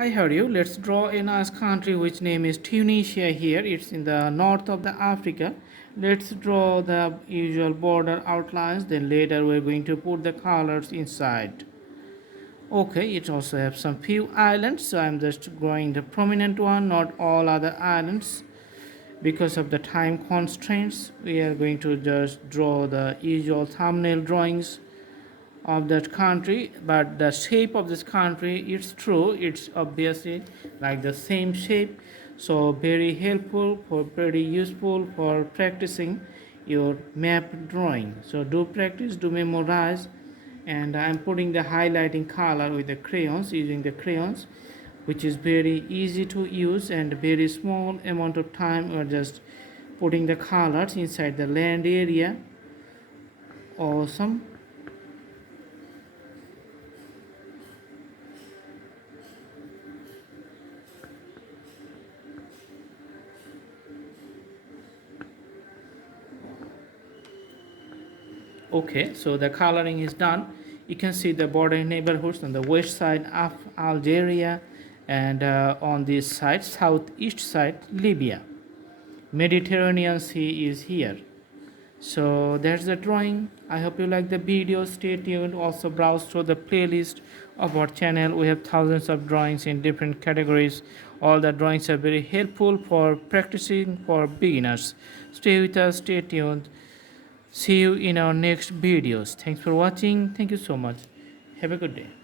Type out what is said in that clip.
Hi, how are you? Let's draw a nice country which name is Tunisia here. It's in the north of the Africa. Let's draw the usual border outlines. Then later we're going to put the colors inside. Okay, it also have some few islands. So I'm just drawing the prominent one, not all other islands. Because of the time constraints, we are going to just draw the usual thumbnail drawings of that country, but the shape of this country, it's true, it's obviously like the same shape. So very helpful, for very useful for practicing your map drawing. So do practice, do memorize. And I'm putting the highlighting color with the crayons, using the crayons, which is very easy to use and very small amount of time. We're just putting the colors inside the land area. Awesome. Okay, so the coloring is done. You can see the border neighborhoods on the west side of Algeria, and on this side, southeast side, Libya. Mediterranean Sea is here. So that's the drawing. I hope you like the video. Stay tuned. Also browse through the playlist of our channel. We have thousands of drawings in different categories. All the drawings are very helpful for practicing for beginners. Stay with us. Stay tuned. See you in our next videos. Thanks for watching. Thank you so much. Have a good day.